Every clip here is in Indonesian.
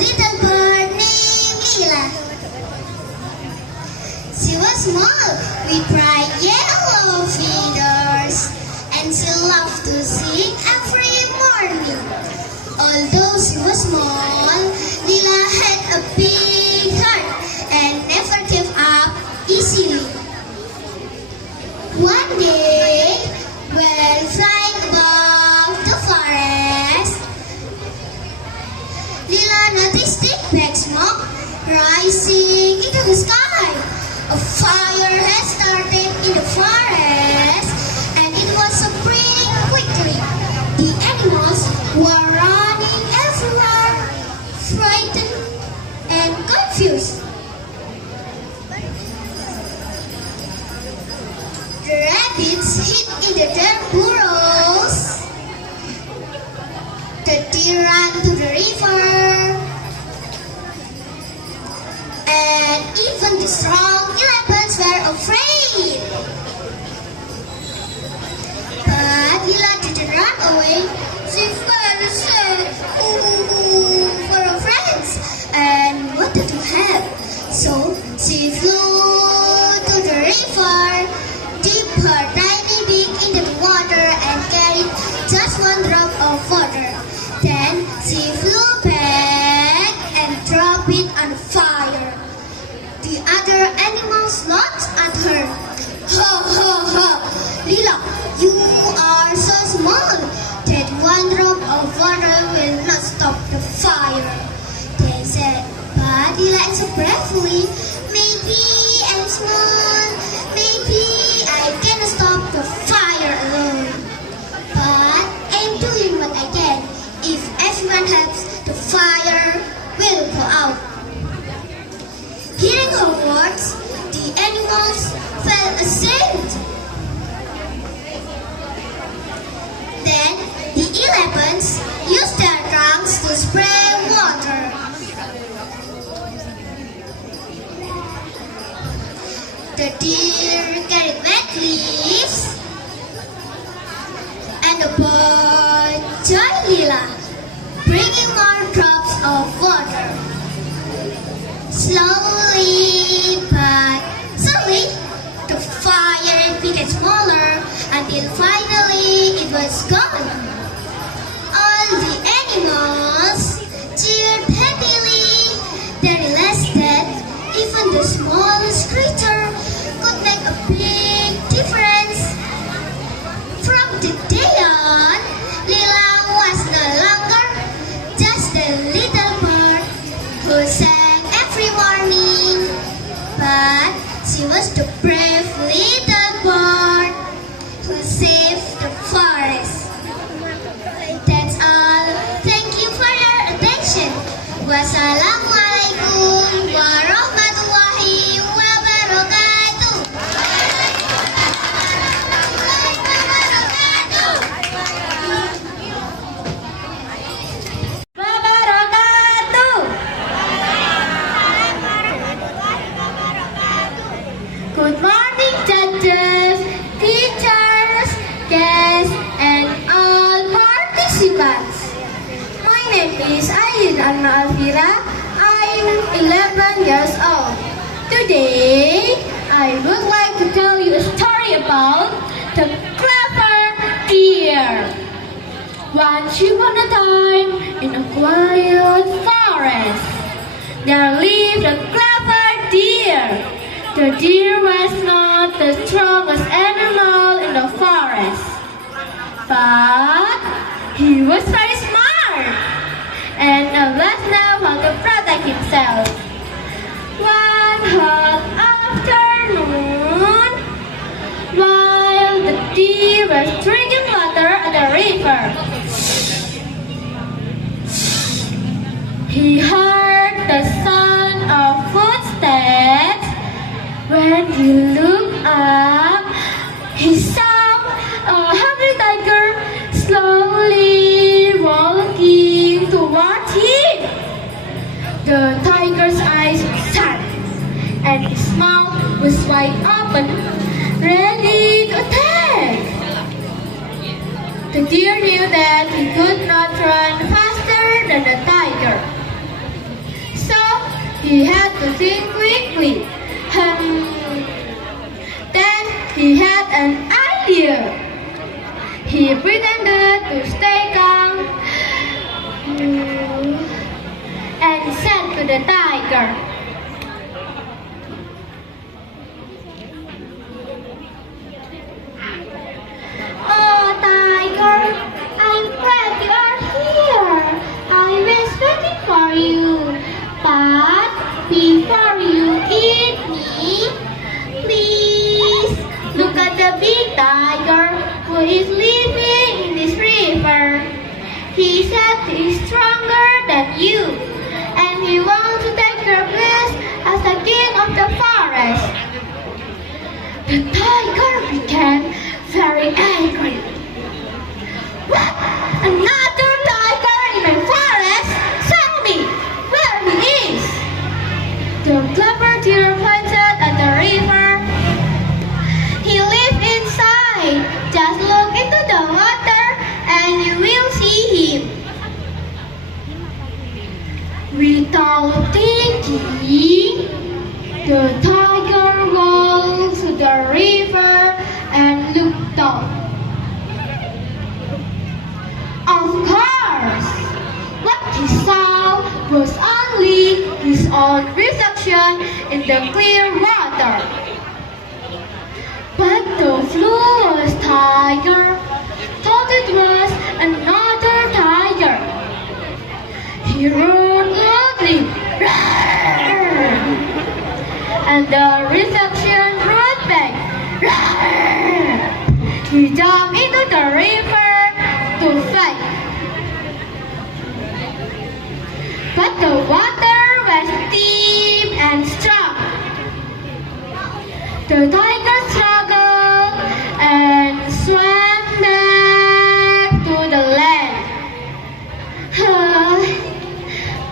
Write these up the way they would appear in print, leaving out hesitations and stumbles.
little bird named Lila. She was small with bright yellow feathers, and she loved to sing every morning. Although she was small, Lila had a big heart and never gave up easily. One day, when flying above the forest, Lila noticed thick black smoke rising into the sky. A fire had started in the forest, and it was spreading quickly. The animals were running everywhere, frightened and confused. The rabbits hid in the dark burrows. The deer ran to the river, and even the strong elephants were afraid. But Lila didn't run away. She felt sad for her friends and wanted to help. So she flew to the river, dipped her tiny beak into the water, and carried just one drop of water. Then she flew back and dropped it on the fire. The other animals laughed at her. Ha ha ha! Lila, you are so small that one drop of water will not stop the fire. They said, but Lila answered bravely, maybe I'm small, maybe I can stop the fire alone. But I'm doing what I can. If everyone helps, the fire will go out. Hearing her words, the animals felt ashamed. Then the elephants used their trunks to spray water. The deer carried wet leaves, and the bird joined Lila, bringing more drops of water. Slowly but surely, the fire became smaller until finally it was gone. All the animals cheered happily. They realized that even the smallest creature could make a big difference. From the day on, Lila was no longer just a little bird who sang every morning, but she was the brave little bird who saved the forest. That's all. Thank you for your attention. Wassalamualaikum warahmatullahi wabarakatuh. Good morning, judges, teachers, guests, and all participants. My name is Ayin Anna Alvira. I'm 11 years old. Today, I would like to tell you a story about the clever deer. Once upon a time, in a quiet forest, there lived a clever deer. The deer was not the strongest animal in the forest, but he was very smart and always knew how to protect himself. One hot afternoon, while the deer was drinking water at the river, he heard the sound of footsteps. When he looked up, he saw a hungry tiger slowly walking towards him. The tiger's eyes shut, and his mouth was wide open, ready to attack. The deer knew that he could not run faster than the tiger. he had to think quickly. Then he had an idea. He pretended to stay calm and said to the tiger, "Oh, tiger, I'm glad you are here. I was waiting for you. But before you eat me, please look at the big tiger who is living in this river. He said he's stronger than you, and he wants to take your place as the king of the forest." The tiger became very angry. "What? Another tiger in my forest? Tell me where he is." The clever deer pointed at the river. "He lives inside. Just look into the water and you will see him." Without thinking, the tiger walked to the river and looked down. Of course, what he saw was only his own reflection in the clear water. But the fluous tiger thought it was another tiger. He roared loudly, "Roar!" And the reflection roared back, "Roar!" He jumped into the river to fight. But the water was deep and strong. The tiger struggled and swam back to the land,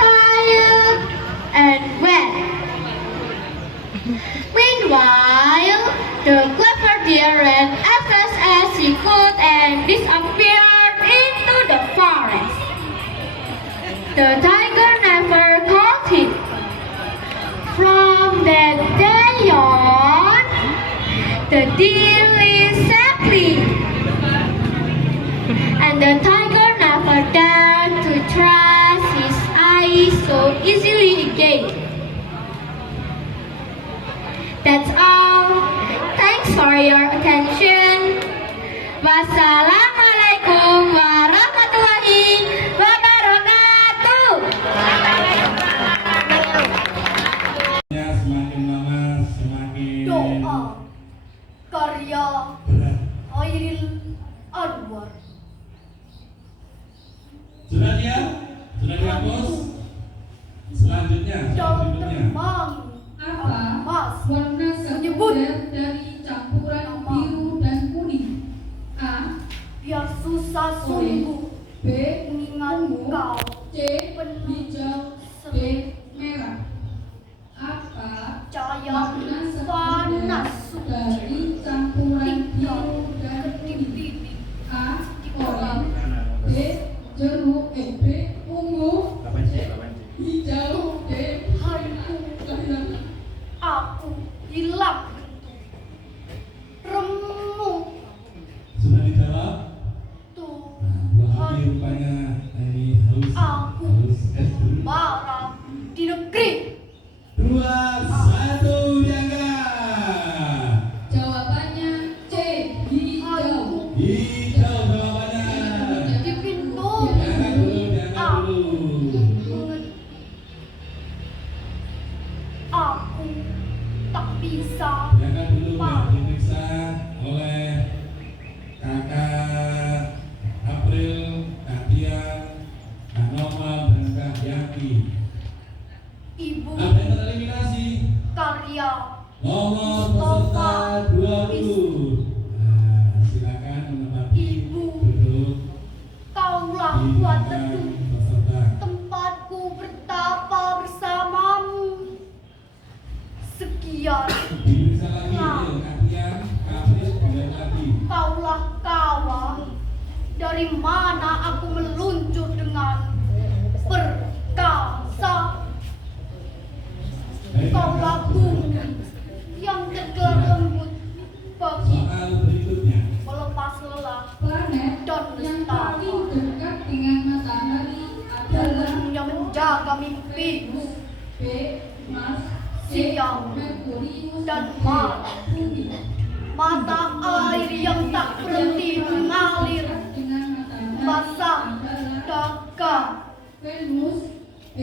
tired and wet. Meanwhile, the clever deer ran as fast as he could and disappeared into the forest. The tiger never caught him. From that day on, the deer lived safely, and the tiger never dared to trust his eyes so easily again. That's all. Thanks for your attention. Wassalamualaikum warahmatullahi wabarakatuh. Semakin lama semakin Doa karya berat. Khairil Anwar. Sudah diam? Sudah dihapus? Selanjutnya, Yang berikutnya. terbang Apa emas warna menyebut sekunder dari campuran biru dan kuning? A. biar susah Kuning. sungguh B. mengingat Ungu. kau C. Hijau. D. Merah. Apa cahaya warna panas sekunder dari campuran biru dan kuning? bibit A. Oranye. B. Jeruk. B. Ungu. Hijau. D. hariku Kehilangan. aku hilang remuk Sudah dijawab? tuh Nah, dua hati rupanya ini Aku. harus es dulu. marah di negeri 2, 1, diangkat. Jawabannya C. Hijau. Hijau jawabannya. di pintu Diangkat dulu. aku tak bisa Diangkat dulu biar diperiksa oleh Kakak April, Kak Tian, Kak Nomal, dan Kak Yaki. ibu Ada yang tereliminasi. karya Nomor peserta 20. Nah, silakan menempati Ibu. duduk kaulah di buat belakang teduh peserta. tempatku bertapa bersamamu sekian Diperiksa lagi ya, Kak Tian, Kak April, dan lagi. kaulah kawan dari mana aku meluncur dengan perkasa Kaulah bumi yang tegar lembut bagi Soal berikutnya. melepas lelah Planet dan yang nestapa. paling dekat dengan matahari adalah Bumi yang menjaga mimpi Venus, B. Mars, C. Siang Merkurius, dan D. Mars. Bumi. Mata air yang tak berhenti mengalir Dengan matahari basah adalah daga Venus, B.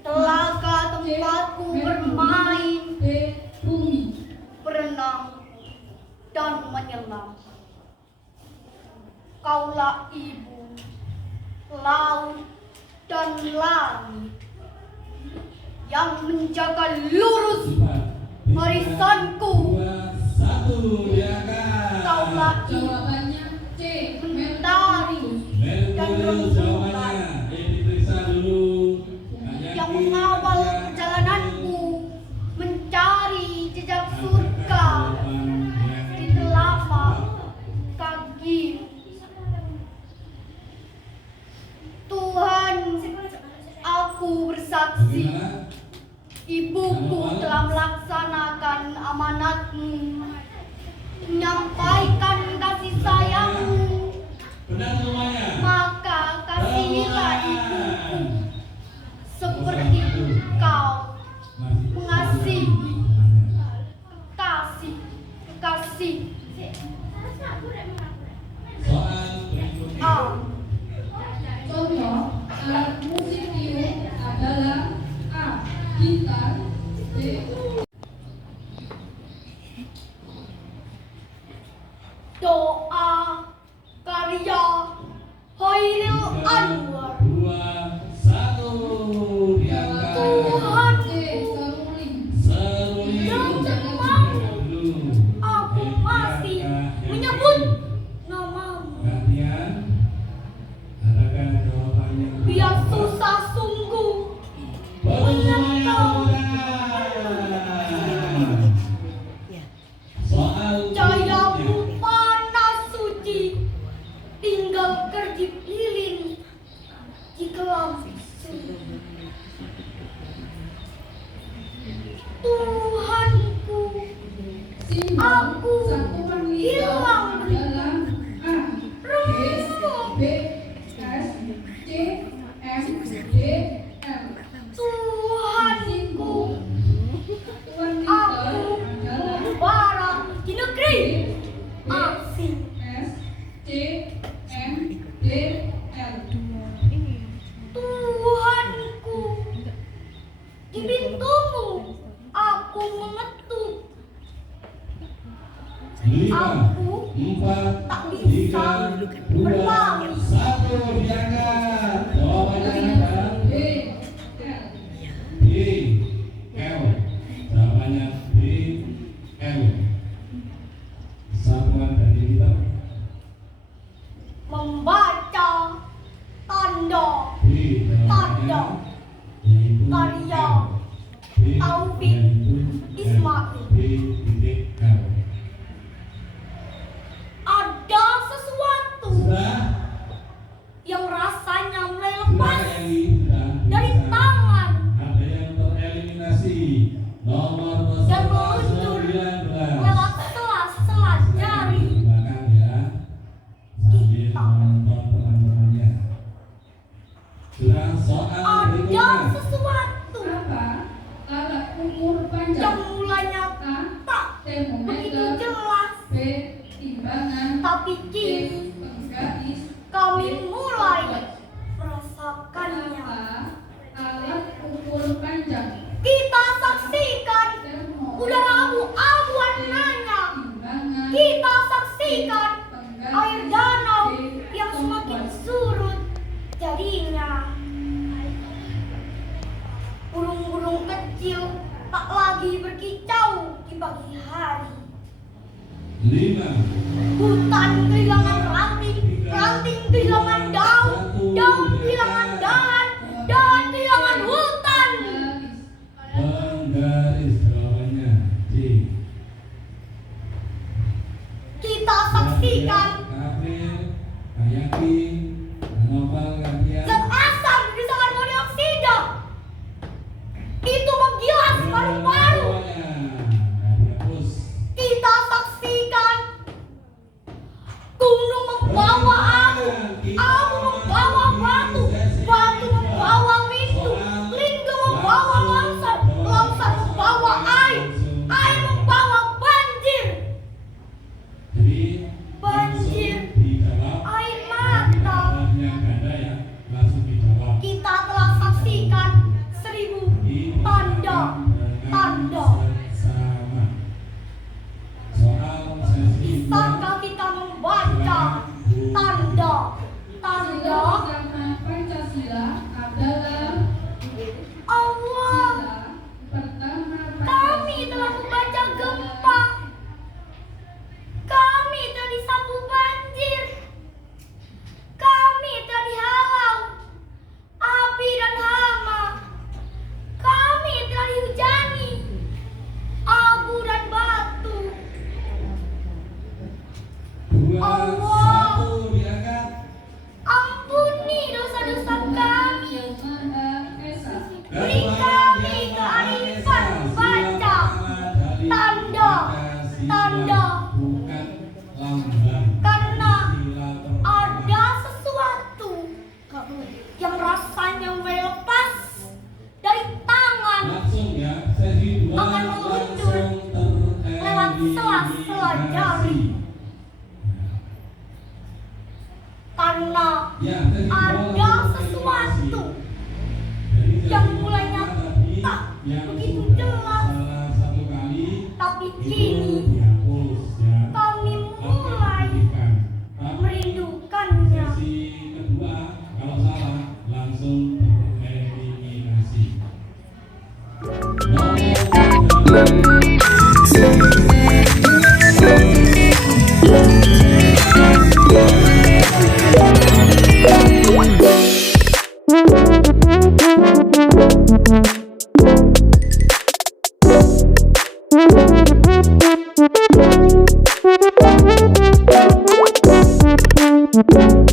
telaga tempatku bermain, B. Bumi. berenang dan menyelam. Kaulah ibu, laut dan langit yang menjaga lurus barisanku. 2, 1, diangkat. Kaulah ibu, Jawabannya C. mentari Merkurius jawabannya. Diperiksa dulu. yang mengawal perjalananku mencari jejak surga di telapak kaki. Tuhan, aku bersaksi, Bagaimana? ibuku telah melaksanakan amanatmu, menyampaikan kasih sayangmu, Benar semuanya. maka kasihilah ibuku seperti kau mengasihi kekasih. Soal berikutnya. A. Contoh alat musik tiup adalah A. Gitar, B. Doa karya Hoiril Anwar. 2, 1, diangkat. Tuhan, C. Seruling. Seruling. Dulu. aku masih menyebut namamu. Gantian. Adakah jawabannya? Biar susah sungguh Baru semuanya benar. Soal cahayamu panas suci, tinggal kerjip lilin di kelam sunyi. Tuhanku, Simbol Aku satuan hilang adalah A. B. S, C, M, D, L. Tuhanku, Satuan aku liter adalah membara di negeri B, asing. S, C, M, D, L. Tuhanku, di pintumu aku mengetuk. 5, Aku 4, tak bisa 3, 2, berlari. 1, diangkat. Jawabannya adalah B, L. B, L. Jawabannya B, L. Satuan dari kita Membaca tanda B, jawabannya yaitu karya L. B, Taufik yaitu L. Ismail. B, titik L. Ada sesuatu Sudah? yang rasanya mulai Sudah lepas Eli? Sudah? dari Bisa. tangan Ada yang tereliminasi. Nomor dan peserta meluncur 19. lewat sela-sela jari. Di belakang ya. Sambil menonton teman-temannya. Sudah soal Ada berikutnya. sesuatu Apa? Alat ukur yang panjang. mulanya A. tak begitu Termometer. jelas, B. Timbangan. tapi C. kini Penggaris. kami mulai merasakannya. Apa? Alat ukur panjang. Kita saksikan udara abu-abu warnanya. Timbangan. Kita saksikan Penggaris. air danau C. yang semakin kompas. surut jadinya. Burung-burung kecil tak lagi berkicau di pagi hari. 5, Hutan kehilangan ranting, ranting kehilangan daun, daun kehilangan dahan, dahan kehilangan hutan. penggaris. Jawabannya C. Kita saksikan April, Kayaki, Novel, gantian. zat asam di desakan monoksida. Itu menggilas paru-paru. Dihapus. Kita saksikan gunung membawa abu, abu membawa batu, batu membawa windu, windu membawa longsor, longsor membawa air, air membawa banjir, Jadi banjir, langsung dijawab. air mata. Yang ganda ya, langsung dijawab. Kita telah saksikan 1000 tanda, tanda. Sama. Soal sesi Bisakah kita membaca tanda, tanda? Sama Pancasila adalah Allah. sila pertama Kami telah membaca gempa. Kami telah disapu banjir. Kami telah dihalau api dan hama. Kami telah dihujani abu dan batu. dua, Allah. satu, diangkat. Ampuni dosa-dosa kami. yang Maha Esa. Beri kami kearifan membaca tanda, tanda. Bukan lambang. Karena Sila pertama. ada sesuatu yang rasanya mulai lepas dari tangan Langsung ya, sesi dua akan mengundur lewat sela-sela jari. Karena Ya, sesi dua ada langsung sesuatu Jadi sesi yang pertama mulanya tadi tak yang begitu sudah jelas, salah satu kali tapi itu kini dihapus ya. kami Tapi mulai dihentikan. Tapi merindukannya. sesi kedua kalau salah langsung eliminasi. Thank you.